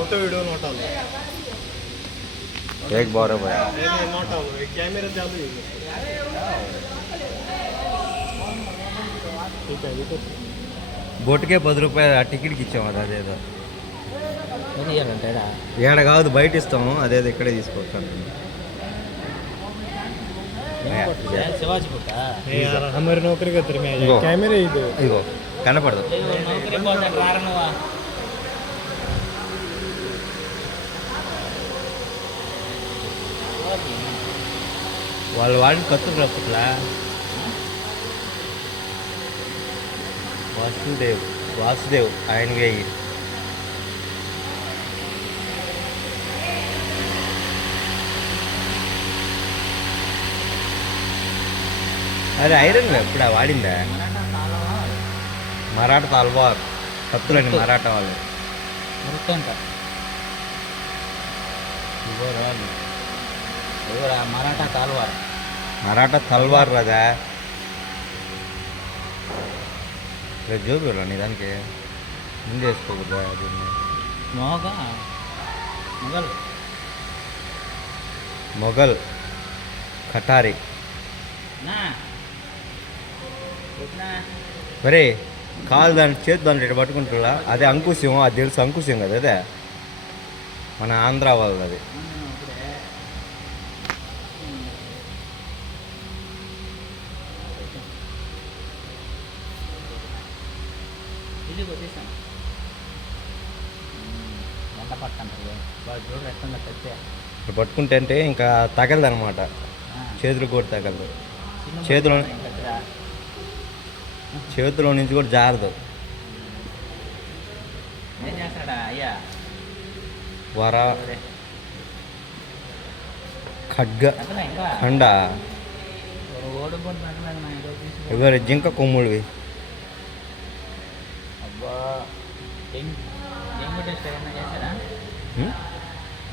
photo video note आलो एक बार भाई note आलो camera चालू ठीक है బొట్టుకే 10 రూపాయలు ఆ టికెట్కి ఇచ్చాము అది అదేదో అంటాడా ఏడ కాదు బయట ఇస్తాము అదేదో ఇక్కడే తీసుకోవచ్చు శివాజీ పుట్ట हमारी नौकरी का तरह में कैमरे ఇది ఇదిగో కనపడదు నౌకరీ పోతే రారనువా వాళ్ళు వాడిని కత్తులు రప్పుట్లా వాసుదేవ్ ఆయన వేయి అరే ఐరన్ ఎప్పుడా వాడిందా మరాఠా తల్వార్ కత్తులండి మరాఠా వాళ్ళు మురుక్కంట మరాఠా తాల్వార్ మరాఠా తల్వార్ రాదా రేపు చూపిరా నీ దానికి ముందు వేసుకోకూడదా దీన్ని మొఘల్ కటారి మరే కాలు దాని చేతి దాంట్లో ఇట్లా పట్టుకుంటున్నా అదే అంకుశం అది తెలుసు అంకుశం కదా అదే మన ఆంధ్ర వాళ్ళది అది ఇప్పుడు పట్టుకుంటే అంటే ఇంకా తగలదు అనమాట చేతులు కూడా తగలదు చేతిలో నుంచి కూడా జారదు వర ఖడ్గ ఖండ ఇవాళ జింక కొమ్ముడివి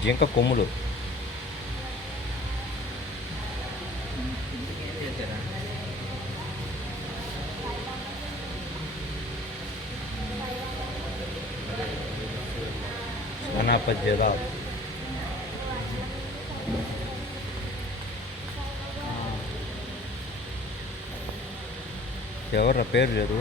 జింక కొమ్ములు అనాపద్యదా ఎవరు పేరు లేదు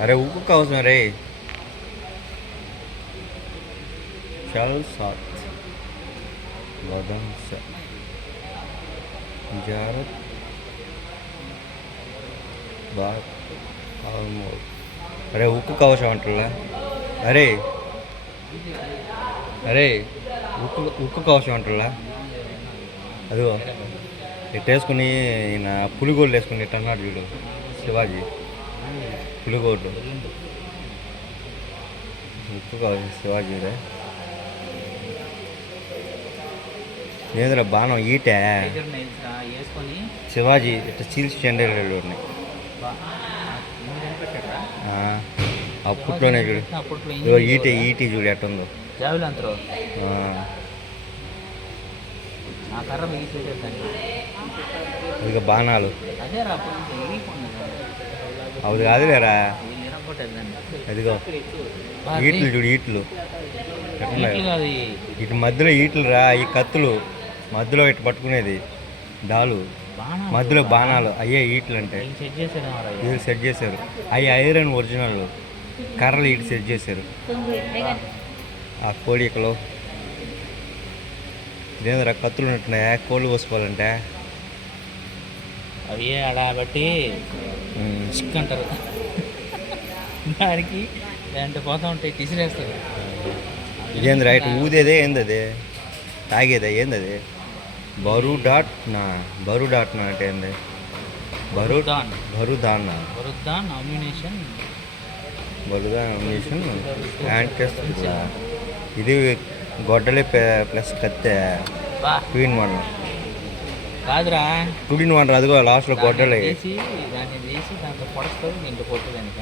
अरे उनको का उसमें रे चल साथ लदम से इजारत बात आलमोल अरे उनको का उसमें अंटला अरे अरे उनको का उसमें अंटला अदो इटेस्कुनी ना पुलिगोल लेस्कुनी टन्नाड वीडियो शिवाजी పులిగోడ్లు ఉప్పు కావాలి శివాజీదే ఏంద్రా బాణం ఈటే శివాజీ ఇట్లా చీల్చి చెండేళ్ళు ఉన్నాయి అప్పట్లోనే చూడు ఈటీ చూడు ఎట్టుందో ఇక బాణాలు అది కాదు లేరా అదిగో ఈట్లు చూడు ఈట్లు ఇటు మధ్యలో ఈట్లు రా ఈ కత్తులు మధ్యలో ఇటు పట్టుకునేది డాలు మధ్యలో బాణాలు అయ్యే ఈట్లు అంటే వీళ్ళు సెట్ చేశారు అవి ఐరన్ ఒరిజినల్ కర్రలు ఇటు సెట్ చేశారు ఆ కోడికలో ఇదేంద్రా కత్తులు ఉన్నట్టున్నాయా కోళ్ళు కోసుకోవాలంటే అవి అలా బట్టి చిక్ అంటారు దానికి దాంట్లో పోతా ఉంటాయి తీసిరేస్తారు ఇదేంది రైట్ ఊదేదే ఏంది అది తాగేదా ఏంది అది బరుడాట్ నా అంటే ఏంది బరుదాన్ అమ్యునేషన్ యాంటెస్ ఇది గొడ్డలే ప్లస్ కత్తే క్వీన్ మోడల్ కాదురా టూ ఇన్ వన్ అదిగో లాస్ట్లో గొడ్డలే దాన్ని తీసి దాంట్లో పొడస్తారు దీంట్లో కొట్టేదానిక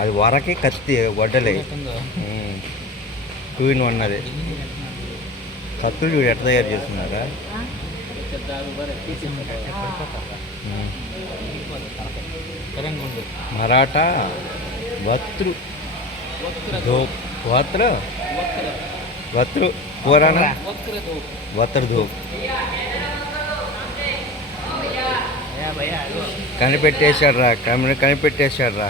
అది వరకే కత్తి గొడ్డలే టూ ఇన్ వన్ అది కత్తులు చూడు ఎట్లా తయారు చేస్తున్నారా మరాఠా వత్రు ధూప్ వత్రు పురాణ వత్ర ధూప్ కనిపెట్టేశాడు రా కనిపెట్టేశాడు రా